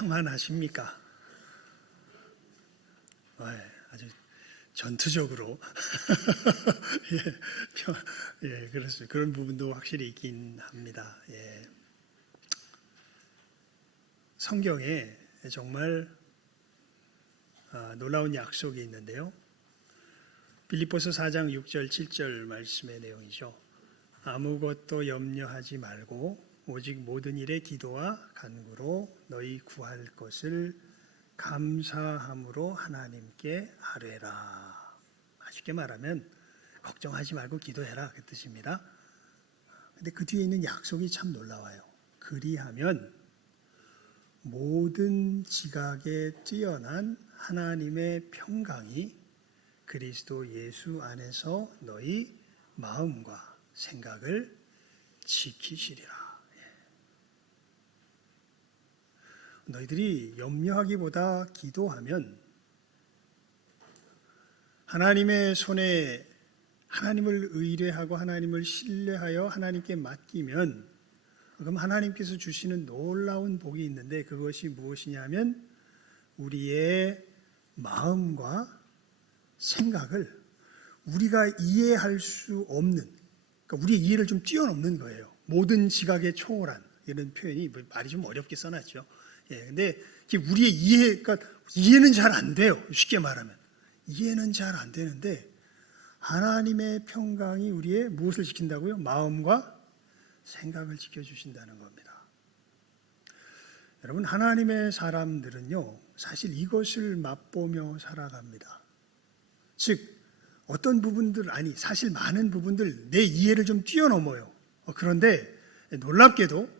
평안하십니까? 아주 전투적으로 그렇습니다. 그런 부분도 확실히 있긴 합니다. 성경에 정말 놀라운 약속이 있는데요. 빌립보서 4장 6절 7절 말씀의 내용이죠. 아무것도 염려하지 말고 오직 모든 일에 기도와 간구로 너희 구할 것을 감사함으로 하나님께 아뢰라. 쉽게 말하면 걱정하지 말고 기도해라 그 뜻입니다. 근데 그 뒤에 있는 약속이 참 놀라워요. 그리하면 모든 지각에 뛰어난 하나님의 평강이 그리스도 예수 안에서 너희 마음과 생각을 지키시리라. 너희들이 염려하기보다 기도하면 하나님의 손에 하나님을 의뢰하고 하나님을 신뢰하여 하나님께 맡기면 그럼 하나님께서 주시는 놀라운 복이 있는데 그것이 무엇이냐면 우리의 마음과 생각을 우리가 이해할 수 없는 그러니까 우리의 이해를 좀 뛰어넘는 거예요. 모든 지각에 초월한 이런 표현이 말이 좀 어렵게 써놨죠. 근데 우리의 그러니까 이해는 잘 안 돼요. 쉽게 말하면 이해는 잘 안 되는데 하나님의 평강이 우리의 무엇을 지킨다고요? 마음과 생각을 지켜주신다는 겁니다. 여러분 하나님의 사람들은요 사실 이것을 맛보며 살아갑니다. 즉 어떤 부분들 사실 많은 부분들 내 이해를 좀 뛰어넘어요. 그런데 놀랍게도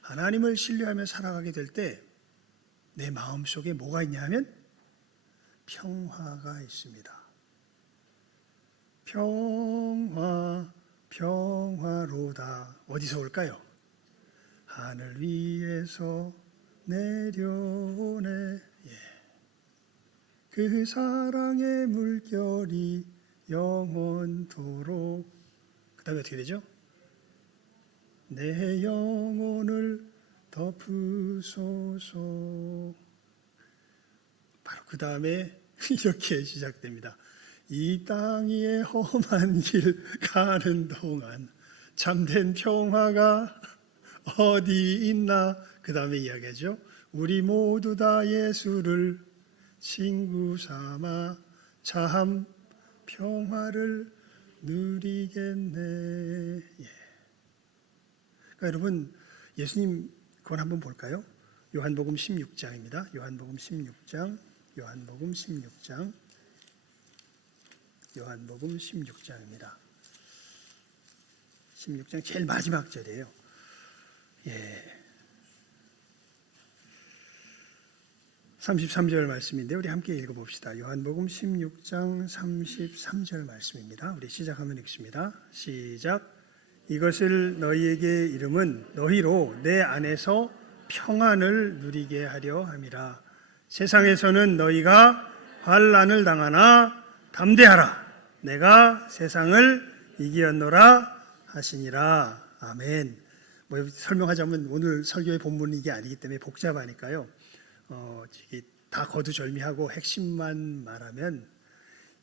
하나님을 신뢰하며 살아가게 될 때 내 마음속에 뭐가 있냐 하면 평화가 있습니다. 평화로다. 어디서 올까요? 하늘 위에서 내려오네. 그 사랑의 물결이 영원토록. 그 다음에 어떻게 되죠? 내 영혼을 덮으소서. 바로 그 다음에 이렇게 시작됩니다. 이 땅 위에 험한 길 가는 동안 참된 평화가 어디 있나. 그 다음에 이야기하죠. 우리 모두 다 예수를 친구 삼아 참 평화를 누리겠네. 그러니까 여러분 예수님 그건 한번 볼까요? 요한복음 16장입니다. 요한복음 16장입니다. 요한복음 16장 제일 마지막 절이에요. 33절 말씀인데 우리 함께 읽어봅시다. 요한복음 16장 33절 말씀입니다. 우리 시작하면 읽습니다. 시작. 이것을 너희에게 이름은 너희로 내 안에서 평안을 누리게 하려 함이라. 세상에서는 너희가 환난을 당하나 담대하라. 내가 세상을 이기었노라 하시니라. 아멘. 설명하자면 오늘 설교의 본문은 이게 아니기 때문에 복잡하니까요. 다 거두절미하고 핵심만 말하면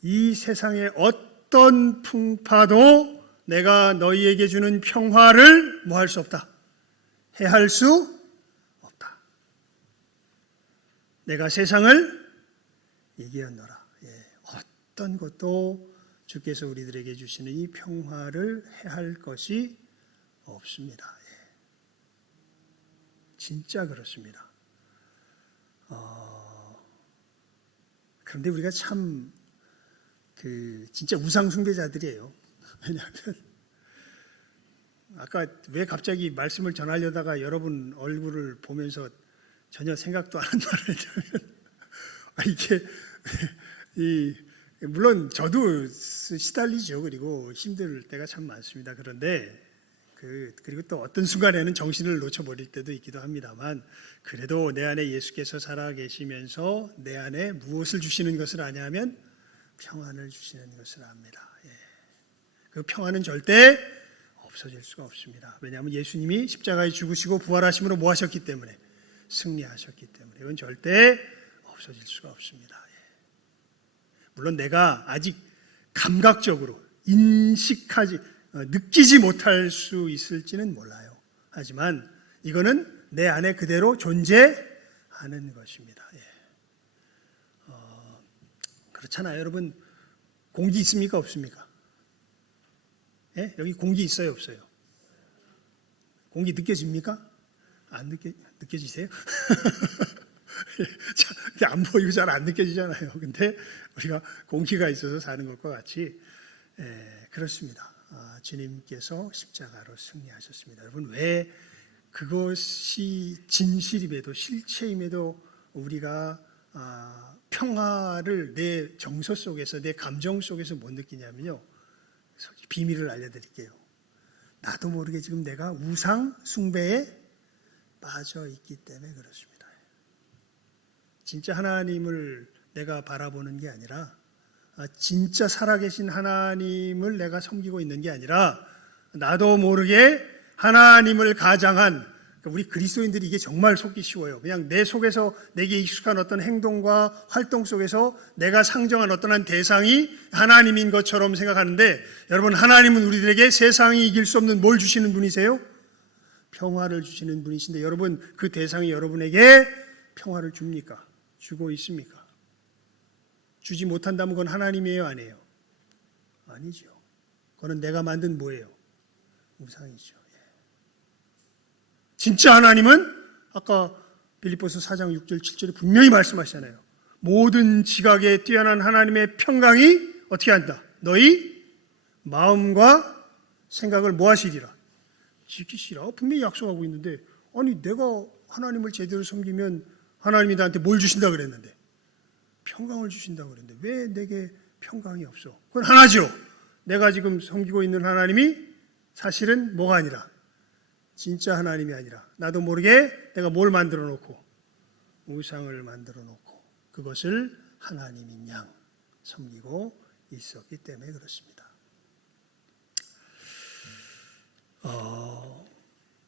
이 세상의 어떤 풍파도 내가 너희에게 주는 평화를 뭐 할 수 없다? 해할 수 없다. 내가 세상을 이기었노라. 어떤 것도 주께서 우리들에게 주시는 이 평화를 해할 것이 없습니다. 진짜 그렇습니다. 그런데 우리가 참 진짜 우상 숭배자들이에요. 왜냐하면 아까 왜 갑자기 말씀을 전하려다가 여러분 얼굴을 보면서 전혀 생각도 안 한 말을 들으면 물론 저도 시달리죠. 그리고 힘들 때가 참 많습니다. 그런데 그리고 또 어떤 순간에는 정신을 놓쳐버릴 때도 있기도 합니다만 그래도 내 안에 예수께서 살아계시면서 내 안에 무엇을 주시는 것을 아냐면 평안을 주시는 것을 압니다. 그 평안은 절대 없어질 수가 없습니다. 왜냐하면 예수님이 십자가에 죽으시고 부활하심으로 뭐 하셨기 때문에 승리하셨기 때문에 이건 절대 없어질 수가 없습니다. 물론 내가 아직 감각적으로 느끼지 못할 수 있을지는 몰라요. 하지만 이거는 내 안에 그대로 존재하는 것입니다. 그렇잖아요. 여러분, 공기 있습니까? 없습니까? 여기 공기 있어요? 없어요? 공기 느껴집니까? 안 느껴지세요? 안 보이고 잘 안 느껴지잖아요. 근데 우리가 공기가 있어서 사는 것과 같이 그렇습니다. 주님께서 십자가로 승리하셨습니다. 여러분, 왜 그것이 진실임에도 실체임에도 우리가 평화를 내 정서 속에서 내 감정 속에서 못 느끼냐면요, 비밀을 알려드릴게요. 나도 모르게 지금 내가 우상 숭배에 빠져 있기 때문에 그렇습니다. 진짜 하나님을 내가 바라보는 게 아니라, 진짜 살아계신 하나님을 내가 섬기고 있는 게 아니라, 나도 모르게 하나님을 가장한, 우리 그리스도인들이 이게 정말 속기 쉬워요. 그냥 내 속에서 내게 익숙한 어떤 행동과 활동 속에서 내가 상정한 어떤 한 대상이 하나님인 것처럼 생각하는데, 여러분, 하나님은 우리들에게 세상이 이길 수 없는 뭘 주시는 분이세요? 평화를 주시는 분이신데, 여러분, 그 대상이 여러분에게 평화를 줍니까? 주고 있습니까? 주지 못한다면 그건 하나님이에요, 아니에요? 아니죠. 그거는 내가 만든 뭐예요? 우상이죠. 진짜 하나님은 아까 빌립보서 4장 6절 7절에 분명히 말씀하시잖아요. 모든 지각에 뛰어난 하나님의 평강이 어떻게 한다? 너희 마음과 생각을 뭐 하시리라? 지키시라. 분명히 약속하고 있는데, 아니 내가 하나님을 제대로 섬기면 하나님이 나한테 뭘 주신다 그랬는데, 평강을 주신다 그랬는데 왜 내게 평강이 없어? 그건 하나죠. 내가 지금 섬기고 있는 하나님이 사실은 뭐가 아니라, 진짜 하나님이 아니라 나도 모르게 내가 뭘 만들어 놓고, 우상을 만들어 놓고 그것을 하나님인 양 섬기고 있었기 때문에 그렇습니다.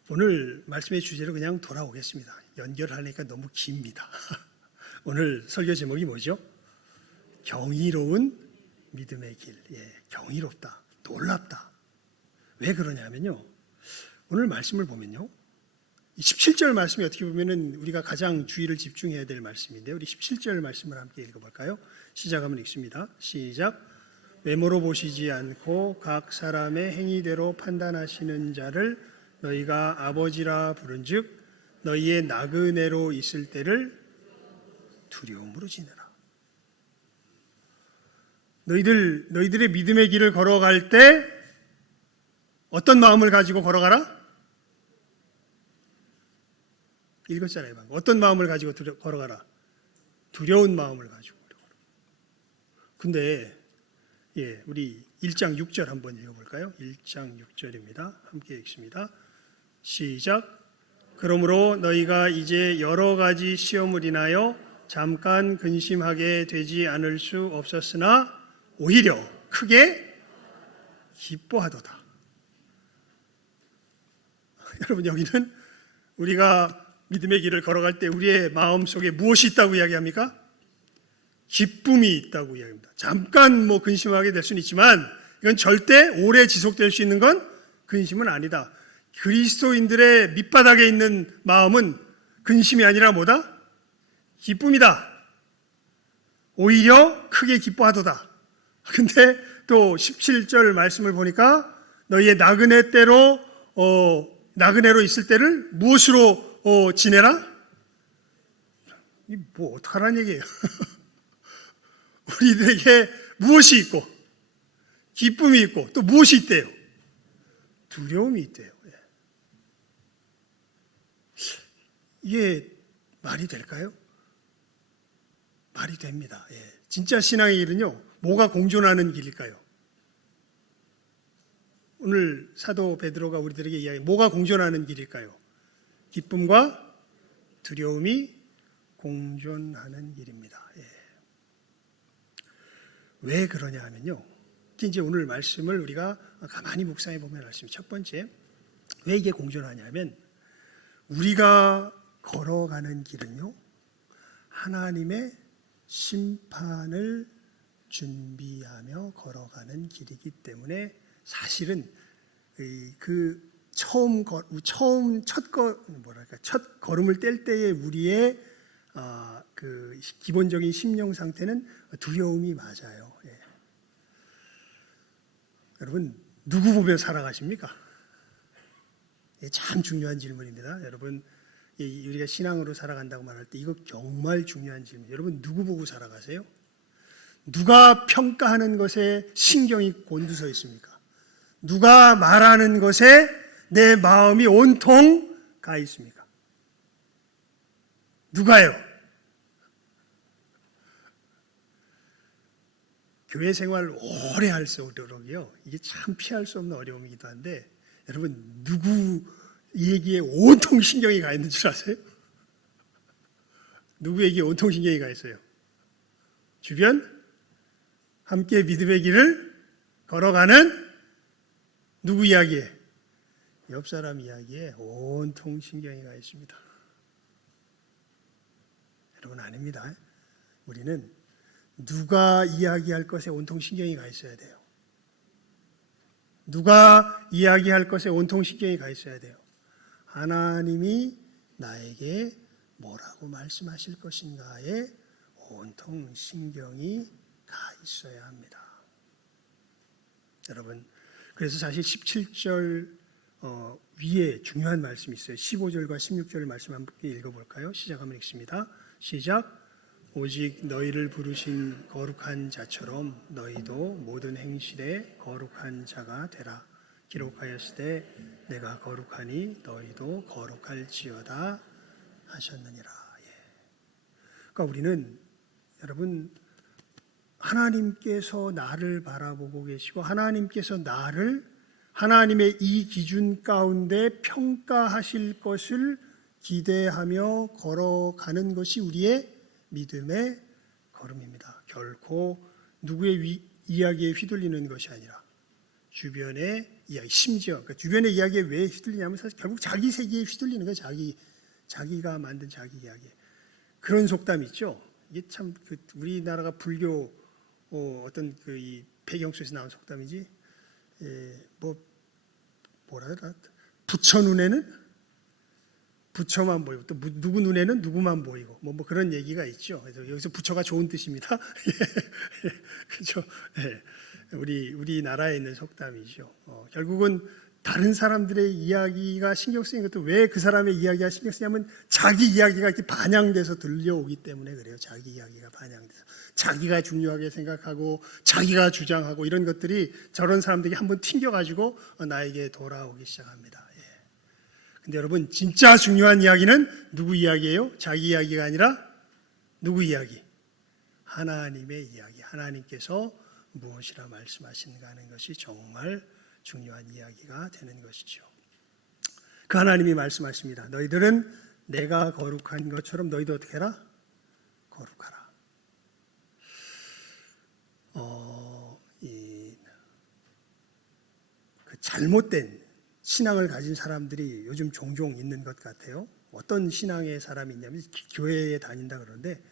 오늘 말씀의 주제로 그냥 돌아오겠습니다. 연결하니까 너무 깁니다. 오늘 설교 제목이 뭐죠? 경이로운 믿음의 길. 경이롭다, 놀랍다. 왜 그러냐면요, 오늘 말씀을 보면요, 17절 말씀이 어떻게 보면은 우리가 가장 주의를 집중해야 될 말씀인데, 우리 17절 말씀을 함께 읽어볼까요? 시작하면 읽습니다. 시작. 외모로 보시지 않고 각 사람의 행위대로 판단하시는 자를 너희가 아버지라 부른즉 너희의 나그네로 있을 때를 두려움으로 지내라. 너희들의 믿음의 길을 걸어갈 때 어떤 마음을 가지고 걸어가라? 읽었잖아요, 방금. 어떤 마음을 가지고 걸어가라? 두려운 마음을 가지고 걸어가라. 근데 우리 1장 6절 한번 읽어볼까요? 1장 6절입니다. 함께 읽습니다. 시작. 그러므로 너희가 이제 여러 가지 시험을 인하여 잠깐 근심하게 되지 않을 수 없었으나 오히려 크게 기뻐하도다. 여러분, 여기는 우리가 믿음의 길을 걸어갈 때 우리의 마음속에 무엇이 있다고 이야기합니까? 기쁨이 있다고 이야기합니다. 잠깐 근심하게 될 수는 있지만 이건 절대 오래 지속될 수 있는 건 근심은 아니다. 그리스도인들의 밑바닥에 있는 마음은 근심이 아니라 뭐다? 기쁨이다. 오히려 크게 기뻐하도다. 근데 또 17절 말씀을 보니까 너희의 나그네 때로 나그네로 있을 때를 무엇으로 지내라? 이 뭐 어떡하라는 얘기예요? 우리들에게 무엇이 있고 기쁨이 있고 또 무엇이 있대요? 두려움이 있대요. 이게 말이 될까요? 말이 됩니다. 진짜 신앙의 길은요, 뭐가 공존하는 길일까요? 오늘 사도 베드로가 우리들에게 이야기해, 뭐가 공존하는 길일까요? 기쁨과 두려움이 공존하는 길입니다. 왜 그러냐 하면요, 이제 오늘 말씀을 우리가 가만히 묵상해 보면 알겠습니다. 첫 번째, 왜 이게 공존하냐면 우리가 걸어가는 길은요, 하나님의 심판을 준비하며 걸어가는 길이기 때문에 사실은 첫 걸음을 뗄 때의 우리의 그 기본적인 심령 상태는 두려움이 맞아요. 예. 여러분, 누구 보며 살아가십니까? 참 중요한 질문입니다. 여러분, 우리가 신앙으로 살아간다고 말할 때 이거 정말 중요한 질문. 여러분, 누구 보고 살아가세요? 누가 평가하는 것에 신경이 곤두서 있습니까? 누가 말하는 것에 내 마음이 온통 가 있습니까? 누가요? 교회 생활 오래 할수록요, 이게 참 피할 수 없는 어려움이기도 한데, 여러분, 누구 얘기에 온통 신경이 가 있는 줄 아세요? 누구 얘기에 온통 신경이 가 있어요? 주변? 함께 믿음의 길을 걸어가는 누구 이야기에? 옆 사람 이야기에 온통 신경이 가 있습니다. 여러분, 아닙니다. 우리는 누가 이야기할 것에 온통 신경이 가 있어야 돼요. 누가 이야기할 것에 온통 신경이 가 있어야 돼요. 하나님이 나에게 뭐라고 말씀하실 것인가에 온통 신경이 가 있어야 합니다. 여러분, 그래서 사실 17절 위에 중요한 말씀이 있어요. 15절과 16절 말씀 함께 읽어볼까요? 시작하면 읽습니다. 시작. 오직 너희를 부르신 거룩한 자처럼 너희도 모든 행실에 거룩한 자가 되라. 기록하였으되 내가 거룩하니 너희도 거룩할지어다 하셨느니라. 예. 그러니까 우리는, 여러분, 하나님께서 나를 바라보고 계시고 하나님께서 나를 하나님의 이 기준 가운데 평가하실 것을 기대하며 걸어가는 것이 우리의 믿음의 걸음입니다. 결코 누구의 이야기에 휘둘리는 것이 아니라 주변의 이야기, 심지어 그러니까 주변의 이야기에 왜 휘둘리냐면 사실 결국 자기 세계에 휘둘리는 거예요. 자기가 만든 자기 이야기. 그런 속담이 있죠. 이게 참 우리나라가 불교 어떤 이 배경 속에서 나온 속담이지. 뭐라 그러나 부처 눈에는 부처만 보이고 또 누구 눈에는 누구만 보이고 뭐 그런 얘기가 있죠. 그래서 여기서 부처가 좋은 뜻입니다. 그렇죠. 네. 우리나라에 있는 속담이죠. 결국은 다른 사람들의 이야기가 신경 쓰이는 것도 왜 그 사람의 이야기가 신경 쓰냐면 자기 이야기가 이렇게 반영돼서 들려오기 때문에 그래요. 자기 이야기가 반영돼서 자기가 중요하게 생각하고 자기가 주장하고 이런 것들이 저런 사람들이 한번 튕겨가지고 나에게 돌아오기 시작합니다. 근데 여러분, 진짜 중요한 이야기는 누구 이야기예요? 자기 이야기가 아니라 누구 이야기? 하나님의 이야기. 하나님께서 무엇이라 말씀하시는가 하는 것이 정말 중요한 이야기가 되는 것이죠. 그 하나님이 말씀하십니다. 너희들은 내가 거룩한 것처럼 너희도 어떻게 해라? 거룩하라. 그 잘못된 신앙을 가진 사람들이 요즘 종종 있는 것 같아요. 어떤 신앙의 사람이 있냐면 교회에 다닌다 그러는데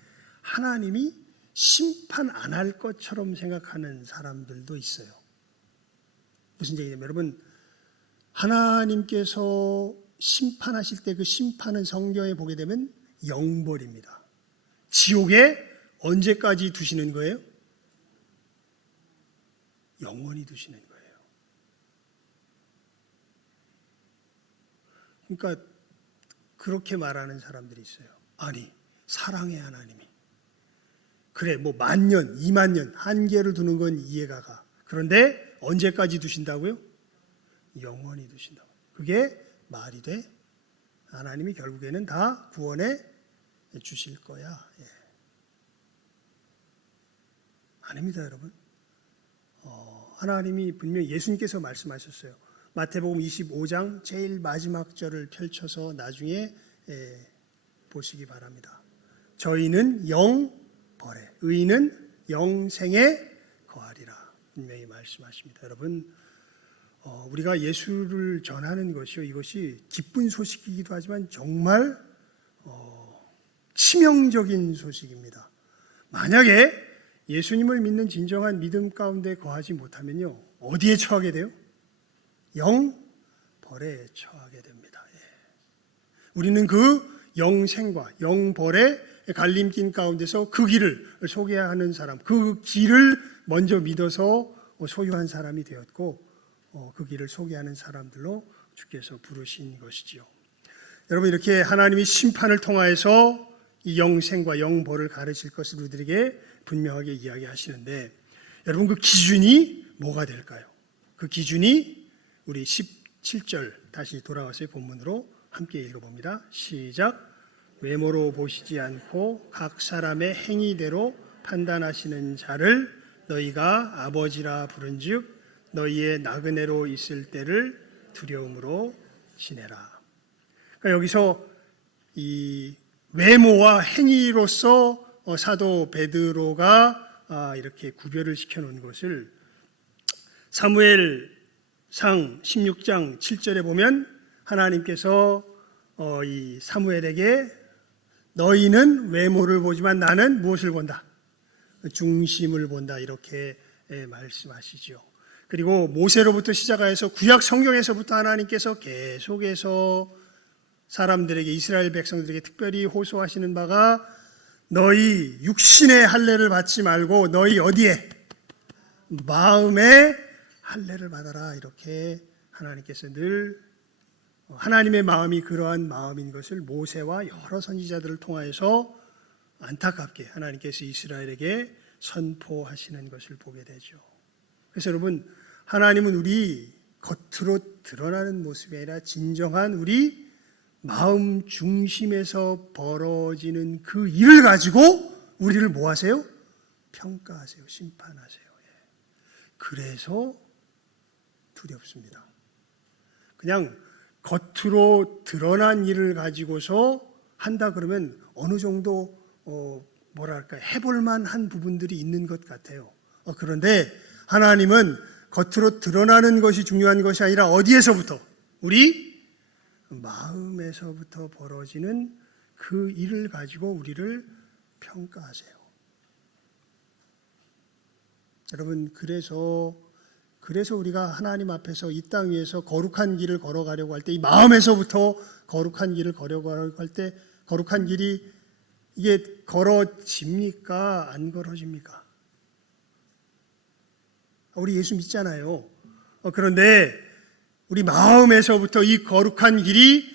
하나님이 심판 안 할 것처럼 생각하는 사람들도 있어요. 무슨 얘기냐면 여러분, 하나님께서 심판하실 때 그 심판은 성경에 보게 되면 영벌입니다. 지옥에 언제까지 두시는 거예요? 영원히 두시는 거예요. 그러니까 그렇게 말하는 사람들이 있어요. 아니, 사랑의 하나님이 그래 뭐 10,000년, 20,000년 한계를 두는 건 이해가 가. 그런데 언제까지 두신다고요? 영원히 두신다고. 그게 말이 돼? 하나님이 결국에는 다 구원해 주실 거야. 예. 아닙니다, 여러분. 하나님이 분명히 예수님께서 말씀하셨어요. 마태복음 25장 제일 마지막 절을 펼쳐서 나중에 보시기 바랍니다. 저희는 영벌에, 의인은 영생에 거하리라. 분명히 말씀하십니다. 여러분, 우리가 예수를 전하는 것이요, 이것이 기쁜 소식이기도 하지만 정말 치명적인 소식입니다. 만약에 예수님을 믿는 믿음 가운데 거하지 못하면요, 어디에 처하게 돼요? 영벌에 처하게 됩니다. 우리는 그 영생과 영벌의 갈림길 가운데서 그 길을 소개하는 사람, 그 길을 먼저 믿어서 소유한 사람이 되었고, 그 길을 소개하는 사람들로 주께서 부르신 것이지요. 여러분, 이렇게 하나님이 심판을 통하여서 이 영생과 영벌을 가르칠 것을 우리들에게 분명하게 이야기하시는데, 여러분, 그 기준이 뭐가 될까요? 그 기준이 우리 17절 다시 돌아와서 본문으로 함께 읽어봅니다. 시작. 외모로 보시지 않고 각 사람의 행위대로 판단하시는 자를 너희가 아버지라 부른즉 너희의 나그네로 있을 때를 두려움으로 지내라. 그러니까 여기서 이 외모와 행위로서 사도 베드로가 이렇게 구별을 시켜놓은 것을 사무엘상 16장 7절에 보면 하나님께서 이 사무엘에게 너희는 외모를 보지만 나는 무엇을 본다? 중심을 본다, 이렇게 말씀하시죠. 그리고 모세로부터 시작하여서 구약 성경에서부터 하나님께서 계속해서 사람들에게, 이스라엘 백성들에게 특별히 호소하시는 바가 너희 육신의 할례를 받지 말고 너희 어디에? 마음의 할례를 받아라, 이렇게 하나님께서 늘, 하나님의 마음이 그러한 마음인 것을 모세와 여러 선지자들을 통하여서 안타깝게 하나님께서 이스라엘에게 선포하시는 것을 보게 되죠. 그래서 여러분, 하나님은 우리 겉으로 드러나는 모습이 아니라 진정한 우리 마음 중심에서 벌어지는 그 일을 가지고 우리를 뭐 하세요? 평가하세요. 심판하세요. 그래서 두렵습니다. 그냥 겉으로 드러난 일을 가지고서 한다 그러면 어느 정도 해볼만 한 부분들이 있는 것 같아요. 그런데 하나님은 겉으로 드러나는 것이 중요한 것이 아니라 어디에서부터? 우리 마음에서부터 벌어지는 그 일을 가지고 우리를 평가하세요. 여러분, 그래서 우리가 하나님 앞에서 이 땅 위에서 거룩한 길을 걸어가려고 할 때, 이 마음에서부터 거룩한 길을 걸어가려고 할 때, 거룩한 길이 이게 걸어집니까? 안 걸어집니까? 우리 예수 믿잖아요. 그런데 우리 마음에서부터 이 거룩한 길이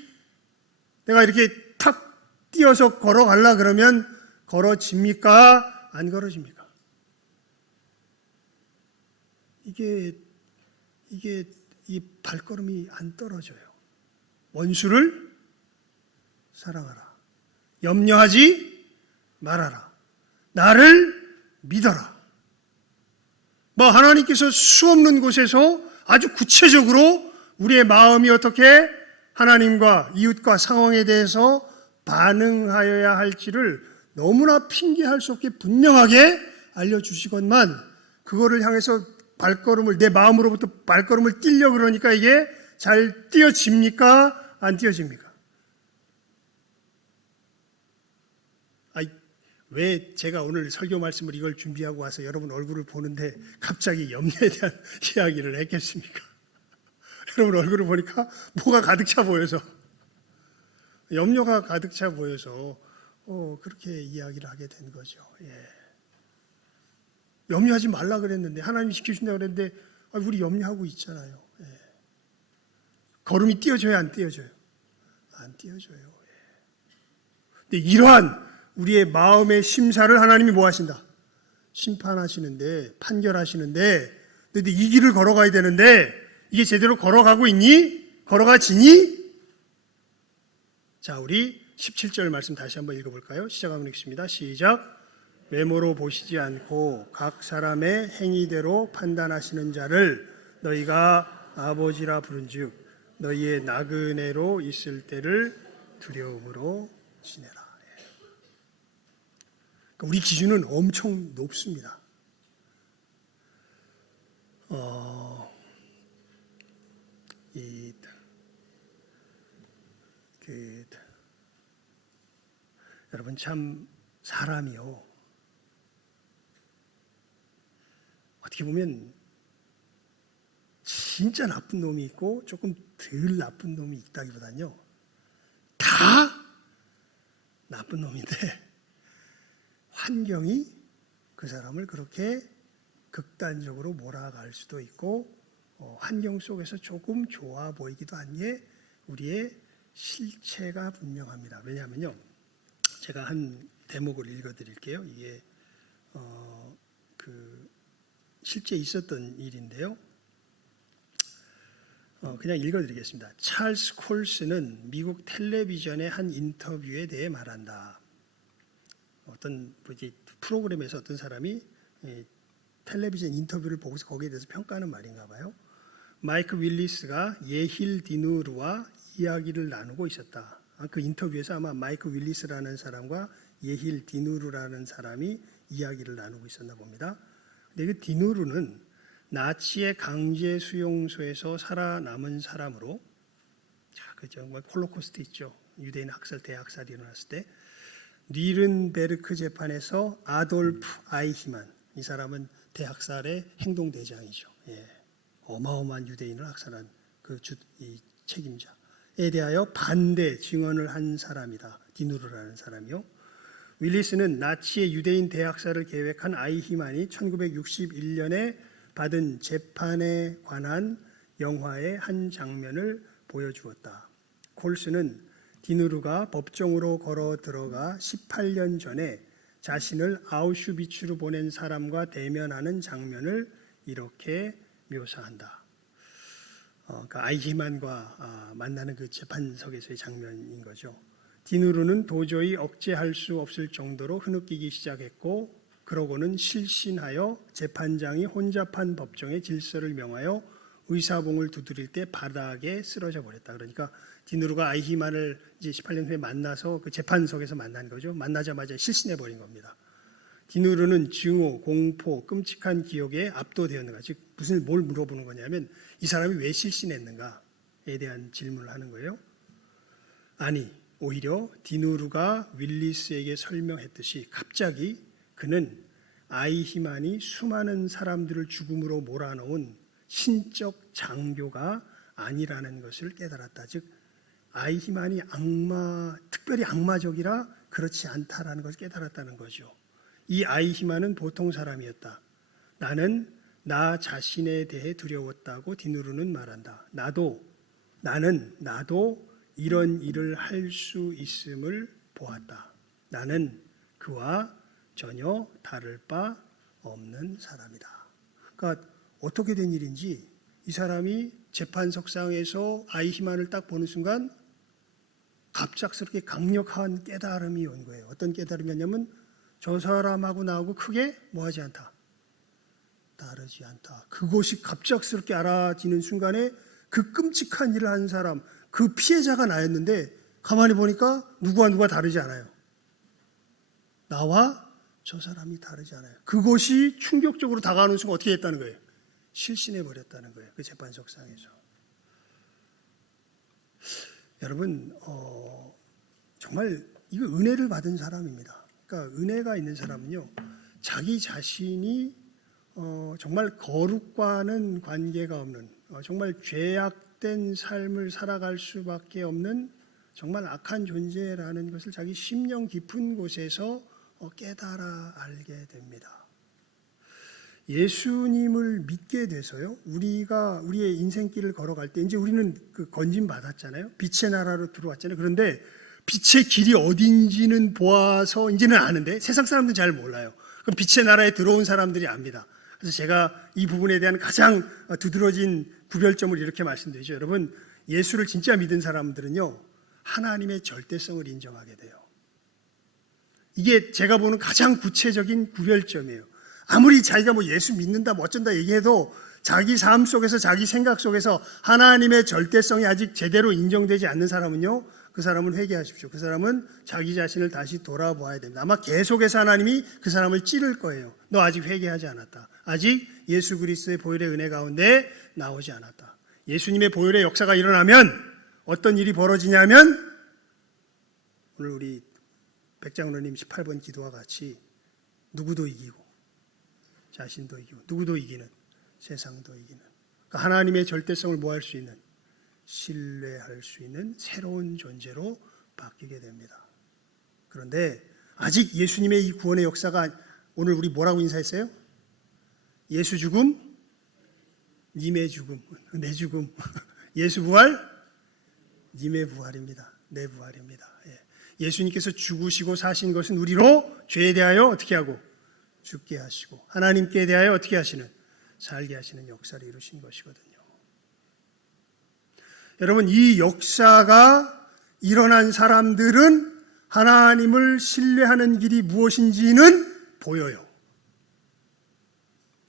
내가 이렇게 탁 뛰어서 걸어가려 그러면 걸어집니까? 안 걸어집니까? 이게 이 발걸음이 안 떨어져요. 원수를 사랑하라. 염려하지 말아라. 나를 믿어라. 하나님께서 수없는 곳에서 아주 구체적으로 우리의 마음이 어떻게 하나님과 이웃과 상황에 대해서 반응하여야 할지를 너무나 핑계할 수 없게 분명하게 알려주시건만, 그거를 향해서 내 마음으로부터 발걸음을 뛰려 그러니까 이게 잘 뛰어집니까? 안 뛰어집니까? 왜 제가 오늘 설교 말씀을 이걸 준비하고 와서 여러분 얼굴을 보는데 갑자기 염려에 대한 이야기를 했겠습니까? 여러분 얼굴을 보니까 뭐가 가득 차 보여서, 염려가 가득 차 보여서 그렇게 이야기를 하게 된 거죠. 염려하지 말라 그랬는데, 하나님이 지켜준다고 그랬는데 우리 염려하고 있잖아요. 걸음이 띄어져요, 안 띄어져요? 안 띄어져요. 근데 이러한 우리의 마음의 심사를 하나님이 뭐 하신다? 심판하시는데, 판결하시는데, 근데 이 길을 걸어가야 되는데 이게 제대로 걸어가고 있니? 걸어가지니? 자, 우리 17절 말씀 다시 한번 읽어볼까요? 시작하면 읽습니다. 시작. 외모로 보시지 않고 각 사람의 행위대로 판단하시는 자를 너희가 아버지라 부른즉 너희의 나그네로 있을 때를 두려움으로 지내라. 우리 기준은 엄청 높습니다. 여러분 참 사람이요, 어떻게 보면 진짜 나쁜 놈이 있고 조금 덜 나쁜 놈이 있다기보다는요, 다 나쁜 놈인데 환경이 그 사람을 그렇게 극단적으로 몰아갈 수도 있고, 환경 속에서 조금 좋아 보이기도 한 게 우리의 실체가 분명합니다. 왜냐하면요, 제가 한 대목을 읽어드릴게요. 이게 실제 있었던 일인데요. 그냥 읽어드리겠습니다. 찰스 콜스는 미국 텔레비전의 한 인터뷰에 대해 말한다. 어떤 프로그램에서 어떤 사람이 텔레비전 인터뷰를 보고서 거기에 대해서 평가하는 말인가 봐요. 마이크 윌리스가 예힐 디누르와 이야기를 나누고 있었다. 그 인터뷰에서 아마 마이크 윌리스라는 사람과 예힐 디누르라는 사람이 이야기를 나누고 있었나 봅니다. 근데 그 디누르는 나치의 강제 수용소에서 살아남은 사람으로, 그죠? 홀로코스트 있죠. 유대인 학살, 대학살이 일어났을 때 뉘른베르크 재판에서 아돌프 아이히만, 이 사람은 대학살의 행동대장이죠. 어마어마한 유대인을 학살한 이 책임자에 대하여 반대 증언을 한 사람이다. 디누르라는 사람이요. 윌리스는 나치의 유대인 대학살을 계획한 아이히만이 1961년에 받은 재판에 관한 영화의 한 장면을 보여주었다. 콜스는 디누르가 법정으로 걸어 들어가 18년 전에 자신을 아우슈비츠로 보낸 사람과 대면하는 장면을 이렇게 묘사한다. 그러니까 아이히만과 만나는 그 재판석에서의 장면인 거죠. 디누르는 도저히 억제할 수 없을 정도로 흐느끼기 시작했고, 그러고는 실신하여 재판장이 혼잡한 법정의 질서를 명하여 의사봉을 두드릴 때 바닥에 쓰러져 버렸다. 그러니까 디누르가 아이히만을 이제 18년 후에 만나서 그 재판석에서 만난 거죠. 만나자마자 실신해 버린 겁니다. 디누르는 증오, 공포, 끔찍한 기억에 압도되었는가, 즉 뭘 물어보는 거냐면 이 사람이 왜 실신했는가에 대한 질문을 하는 거예요. 아니, 오히려 디누르가 윌리스에게 설명했듯이 갑자기 그는 아이히만이 수많은 사람들을 죽음으로 몰아넣은 신적 장교가 아니라는 것을 깨달았다. 즉 아이히만이 특별히 악마적이라 그렇지 않다라는 것을 깨달았다는 거죠. 이 아이히만은 보통 사람이었다. 나는 나 자신에 대해 두려웠다고 디누르는 말한다. 나도 이런 일을 할 수 있음을 보았다. 나는 그와 전혀 다를 바 없는 사람이다. 그러니까 어떻게 된 일인지 이 사람이 재판석상에서 아이히만을 딱 보는 순간 갑작스럽게 강력한 깨달음이 온 거예요. 어떤 깨달음이었냐면 저 사람하고 나하고 크게 뭐하지 않다. 다르지 않다. 그것이 갑작스럽게 알아지는 순간에 그 끔찍한 일을 한 사람, 그 피해자가 나였는데 가만히 보니까 누구와 다르지 않아요. 나와 저 사람이 다르지 않아요. 그것이 충격적으로 다가오는 순간 어떻게 했다는 거예요? 실신해 버렸다는 거예요. 그 재판석상에서. 여러분, 정말 이거 은혜를 받은 사람입니다. 그러니까 은혜가 있는 사람은요, 자기 자신이 정말 거룩과는 관계가 없는, 정말 죄악된 삶을 살아갈 수밖에 없는 정말 악한 존재라는 것을 자기 심령 깊은 곳에서 깨달아 알게 됩니다. 예수님을 믿게 돼서요, 우리가 우리의 인생길을 걸어갈 때 이제 우리는 그 건진 받았잖아요. 빛의 나라로 들어왔잖아요. 그런데 빛의 길이 어딘지는 보아서 이제는 아는데 세상 사람들은 잘 몰라요. 그럼 빛의 나라에 들어온 사람들이 압니다. 그래서 제가 이 부분에 대한 가장 두드러진 구별점을 이렇게 말씀드리죠. 여러분, 예수를 진짜 믿은 사람들은요, 하나님의 절대성을 인정하게 돼요. 이게 제가 보는 가장 구체적인 구별점이에요. 아무리 자기가 뭐 예수 믿는다, 뭐 어쩐다 얘기해도 자기 삶 속에서, 자기 생각 속에서 하나님의 절대성이 아직 제대로 인정되지 않는 사람은요, 그 사람은 회개하십시오. 그 사람은 자기 자신을 다시 돌아보아야 됩니다. 아마 계속해서 하나님이 그 사람을 찌를 거예요. 너 아직 회개하지 않았다. 아직 예수 그리스도의 보혈의 은혜 가운데 나오지 않았다. 예수님의 보혈의 역사가 일어나면 어떤 일이 벌어지냐면, 오늘 우리 백장로님 18번 기도와 같이 누구도 이기고 자신도 이기고 누구도 이기는, 세상도 이기는, 그러니까 하나님의 절대성을 뭐할 수 있는, 신뢰할 수 있는 새로운 존재로 바뀌게 됩니다. 그런데 아직 예수님의 이 구원의 역사가, 오늘 우리 뭐라고 인사했어요? 예수 죽음, 님의 죽음, 내 죽음. 예수 부활, 님의 부활입니다. 내 부활입니다. 예수님께서 죽으시고 사신 것은 우리로 죄에 대하여 어떻게 하고 죽게 하시고 하나님께 대하여 어떻게 하시는, 살게 하시는 역사를 이루신 것이거든요. 여러분, 이 역사가 일어난 사람들은 하나님을 신뢰하는 길이 무엇인지는 보여요.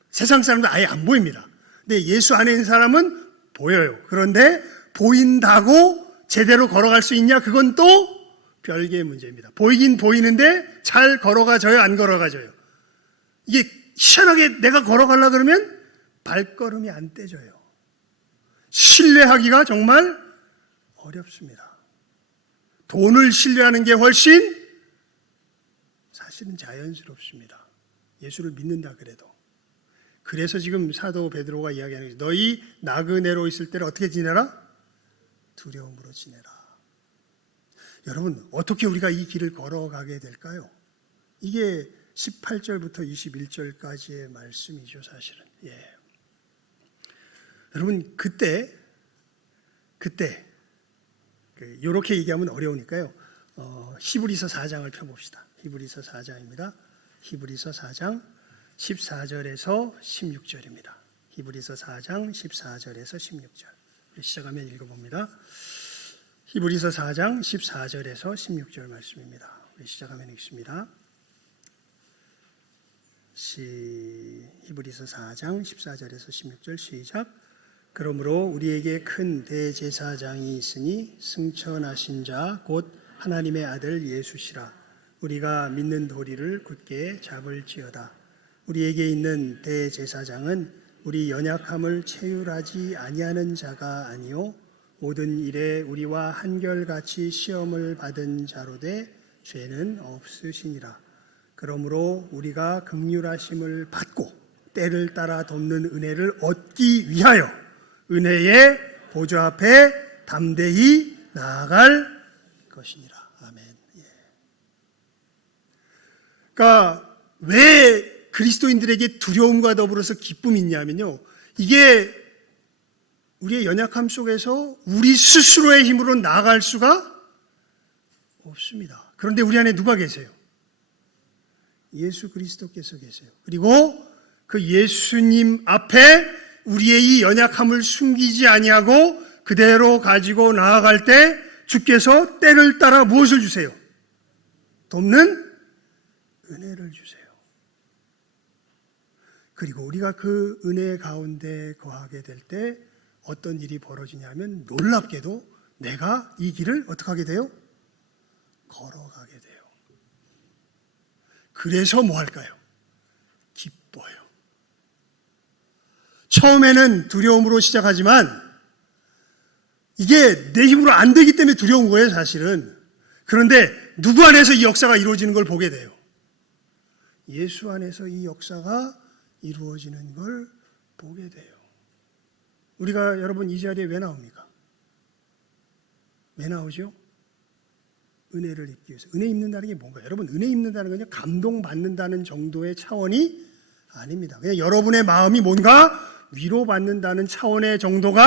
세상 사람들 아예 안 보입니다. 근데 예수 안에 있는 사람은 보여요. 그런데 보인다고 제대로 걸어갈 수 있냐? 그건 또 별개의 문제입니다. 보이긴 보이는데 잘 걸어가져요? 안 걸어가져요? 이게 희한하게 내가 걸어가려고 그러면 발걸음이 안 떼져요. 신뢰하기가 정말 어렵습니다. 돈을 신뢰하는 게 훨씬 사실은 자연스럽습니다. 예수를 믿는다 그래도. 그래서 지금 사도 베드로가 이야기하는 것이, 너희 나그네로 있을 때를 어떻게 지내라? 두려움으로 지내라. 여러분, 어떻게 우리가 이 길을 걸어가게 될까요? 이게 18절부터 21절까지의 말씀이죠, 사실은. 여러분, 그때 이렇게 얘기하면 어려우니까요. 히브리서 4장을 펴봅시다. 히브리서 4장입니다. 히브리서 4장 14절에서 16절입니다. 히브리서 4장 14절에서 16절. 시작하면 읽어봅니다. 히브리서 4장 14절에서 16절 말씀입니다. 시작하면 읽습니다. 히브리서 4장 14절에서 16절 시작. 그러므로 우리에게 큰 대제사장이 있으니 승천하신 자 곧 하나님의 아들 예수시라. 우리가 믿는 도리를 굳게 잡을지어다. 우리에게 있는 대제사장은 우리 연약함을 체휼하지 아니하는 자가 아니요 모든 일에 우리와 한결같이 시험을 받은 자로되 죄는 없으시니라. 그러므로 우리가 긍휼하심을 받고 때를 따라 돕는 은혜를 얻기 위하여 은혜의 보좌 앞에 담대히 나아갈 것이니라. 아멘. 그러니까 왜 그리스도인들에게 두려움과 더불어서 기쁨이 있냐면요, 이게 우리의 연약함 속에서 우리 스스로의 힘으로 나아갈 수가 없습니다. 그런데 우리 안에 누가 계세요? 예수 그리스도께서 계세요. 그리고 그 예수님 앞에 우리의 이 연약함을 숨기지 아니하고 그대로 가지고 나아갈 때 주께서 때를 따라 무엇을 주세요? 돕는 은혜를 주세요. 그리고 우리가 그 은혜 가운데 거하게 될 때 어떤 일이 벌어지냐면, 놀랍게도 내가 이 길을 어떻게 하게 돼요? 걸어가게 돼요. 그래서 뭐 할까요? 기뻐요. 처음에는 두려움으로 시작하지만 이게 내 힘으로 안 되기 때문에 두려운 거예요, 사실은. 그런데 누구 안에서 이 역사가 이루어지는 걸 보게 돼요? 예수 안에서 이 역사가 이루어지는 걸 보게 돼요. 우리가 여러분 이 자리에 왜 나옵니까? 왜 나오죠? 은혜를 입기 위해서. 은혜 입는다는 게 뭔가요? 여러분, 은혜 입는다는 건요, 감동받는다는 정도의 차원이 아닙니다. 그냥 여러분의 마음이 뭔가 위로받는다는 차원의 정도가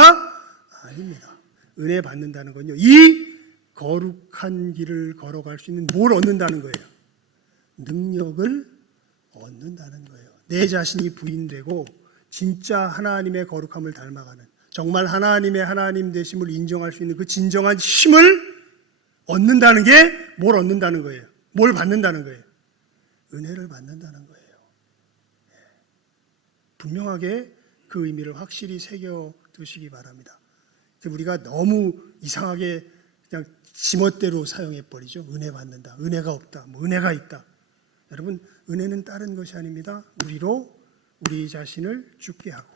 아닙니다. 은혜 받는다는 건요, 이 거룩한 길을 걸어갈 수 있는 뭘 얻는다는 거예요? 능력을 얻는다는 거예요. 내 자신이 부인되고 진짜 하나님의 거룩함을 닮아가는, 정말 하나님의 하나님 되심을 인정할 수 있는 그 진정한 힘을 얻는다는 게 뭘 얻는다는 거예요? 뭘 받는다는 거예요? 은혜를 받는다는 거예요. 분명하게 그 의미를 확실히 새겨두시기 바랍니다. 우리가 너무 이상하게 그냥 지멋대로 사용해버리죠. 은혜 받는다, 은혜가 없다, 뭐 은혜가 있다. 여러분, 은혜는 다른 것이 아닙니다. 우리로 우리 자신을 죽게 하고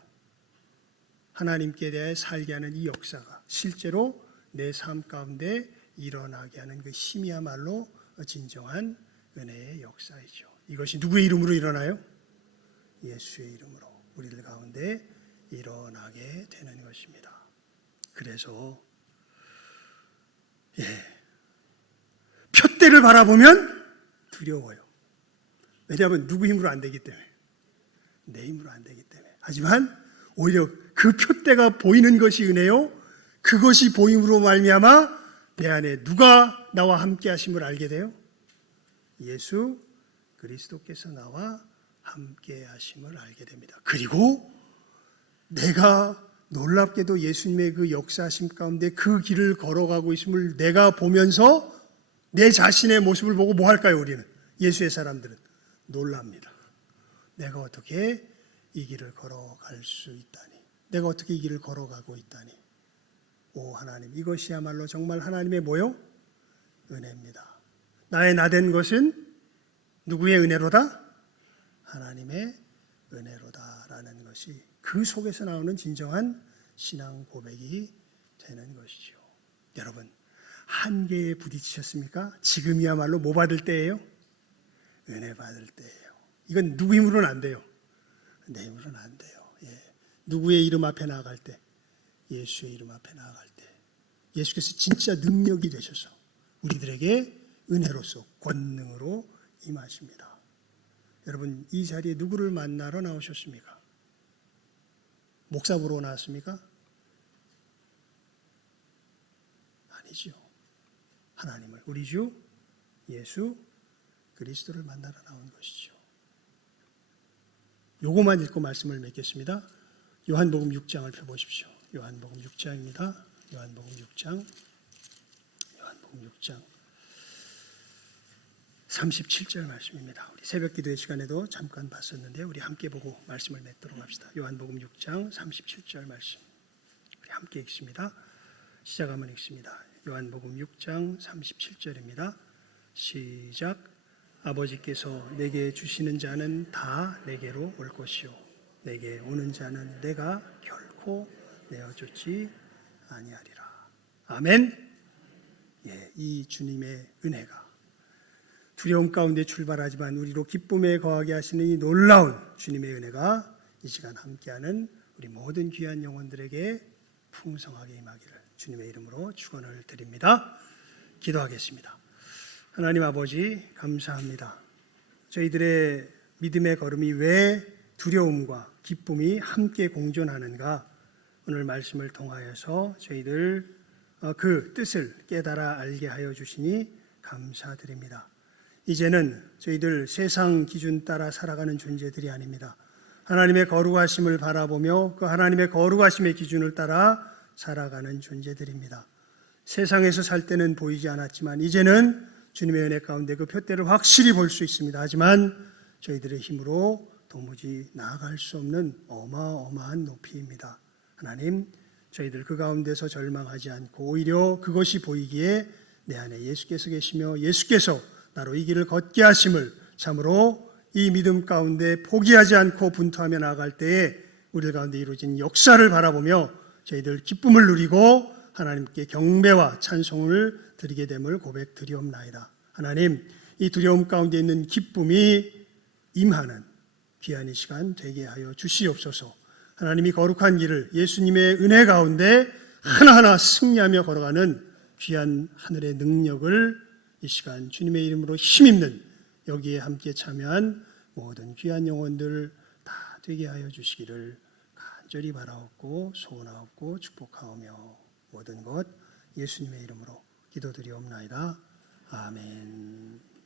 하나님께 대해 살게 하는 이 역사가 실제로 내 삶 가운데 일어나게 하는 그 힘이야말로 진정한 은혜의 역사이죠. 이것이 누구의 이름으로 일어나요? 예수의 이름으로 우리들 가운데 일어나게 되는 것입니다. 그래서 표대를 바라보면 두려워요. 왜냐하면 누구 힘으로 안 되기 때문에, 내 힘으로 안 되기 때문에. 하지만 오히려 그 표대가 보이는 것이 은혜요, 그것이 보임으로 말미암아 내 안에 누가 나와 함께 하심을 알게 돼요? 예수 그리스도께서 나와 함께 하심을 알게 됩니다. 그리고 내가 놀랍게도 예수님의 그 역사하심 가운데 그 길을 걸어가고 있음을 내가 보면서 내 자신의 모습을 보고 뭐 할까요? 우리는, 예수의 사람들은 놀랍니다. 내가 어떻게 이 길을 걸어갈 수 있다니, 내가 어떻게 이 길을 걸어가고 있다니. 오 하나님, 이것이야말로 정말 하나님의 뭐요? 은혜입니다. 나의 나된 것은 누구의 은혜로다? 하나님의 은혜로다라는 것이 그 속에서 나오는 진정한 신앙 고백이 되는 것이죠. 여러분, 한계에 부딪히셨습니까? 지금이야말로 뭐 받을 때예요? 은혜 받을 때예요. 이건 누구 힘으로는 안 돼요. 내 힘으로는 안 돼요. 누구의 이름 앞에 나아갈 때? 예수의 이름 앞에 나아갈 때 예수께서 진짜 능력이 되셔서 우리들에게 은혜로서 권능으로 임하십니다. 여러분, 이 자리에 누구를 만나러 나오셨습니까? 목사 보러 나왔습니까? 아니죠. 하나님을, 우리 주 예수 그리스도를 만나러 나온 것이죠. 요거만 읽고 말씀을 맺겠습니다. 요한복음 6장을 펴보십시오. 요한복음 6장입니다. 요한복음 6장 37절 말씀입니다. 우리 새벽 기도의 시간에도 잠깐 봤었는데 우리 함께 보고 말씀을 맺도록 합시다. 요한복음 6장 37절 말씀, 우리 함께 읽습니다. 시작하면 읽습니다. 요한복음 6장 37절입니다. 시작. 아버지께서 내게 주시는 자는 다 내게로 올 것이요 내게 오는 자는 내가 결코 내어주지 아니하리라. 아멘. 이 주님의 은혜가 두려움 가운데 출발하지만 우리로 기쁨에 거하게 하시는 이 놀라운 주님의 은혜가 이 시간 함께하는 우리 모든 귀한 영혼들에게 풍성하게 임하기를 주님의 이름으로 축원을 드립니다. 기도하겠습니다. 하나님 아버지, 감사합니다. 저희들의 믿음의 걸음이 왜 두려움과 기쁨이 함께 공존하는가, 오늘 말씀을 통하여서 저희들 그 뜻을 깨달아 알게 하여 주시니 감사드립니다. 이제는 저희들 세상 기준 따라 살아가는 존재들이 아닙니다. 하나님의 거룩하심을 바라보며 그 하나님의 거룩하심의 기준을 따라 살아가는 존재들입니다. 세상에서 살 때는 보이지 않았지만 이제는 주님의 은혜 가운데 그 표대를 확실히 볼 수 있습니다. 하지만 저희들의 힘으로 도무지 나아갈 수 없는 어마어마한 높이입니다. 하나님, 저희들 그 가운데서 절망하지 않고 오히려 그것이 보이기에 내 안에 예수께서 계시며 예수께서 나로 이 길을 걷게 하심을 참으로 이 믿음 가운데 포기하지 않고 분투하며 나아갈 때에 우리 가운데 이루어진 역사를 바라보며 저희들 기쁨을 누리고 하나님께 경배와 찬송을 드리게 됨을 고백드리옵나이다. 하나님, 이 두려움 가운데 있는 기쁨이 임하는 귀한 이 시간 되게 하여 주시옵소서. 하나님이 거룩한 길을 예수님의 은혜 가운데 하나하나 승리하며 걸어가는 귀한 하늘의 능력을 이 시간 주님의 이름으로 힘입는 여기에 함께 참여한 모든 귀한 영혼들 다 되게 하여 주시기를 간절히 바라옵고 소원하옵고 축복하오며 모든 것 예수님의 이름으로 기도드리옵나이다. 아멘.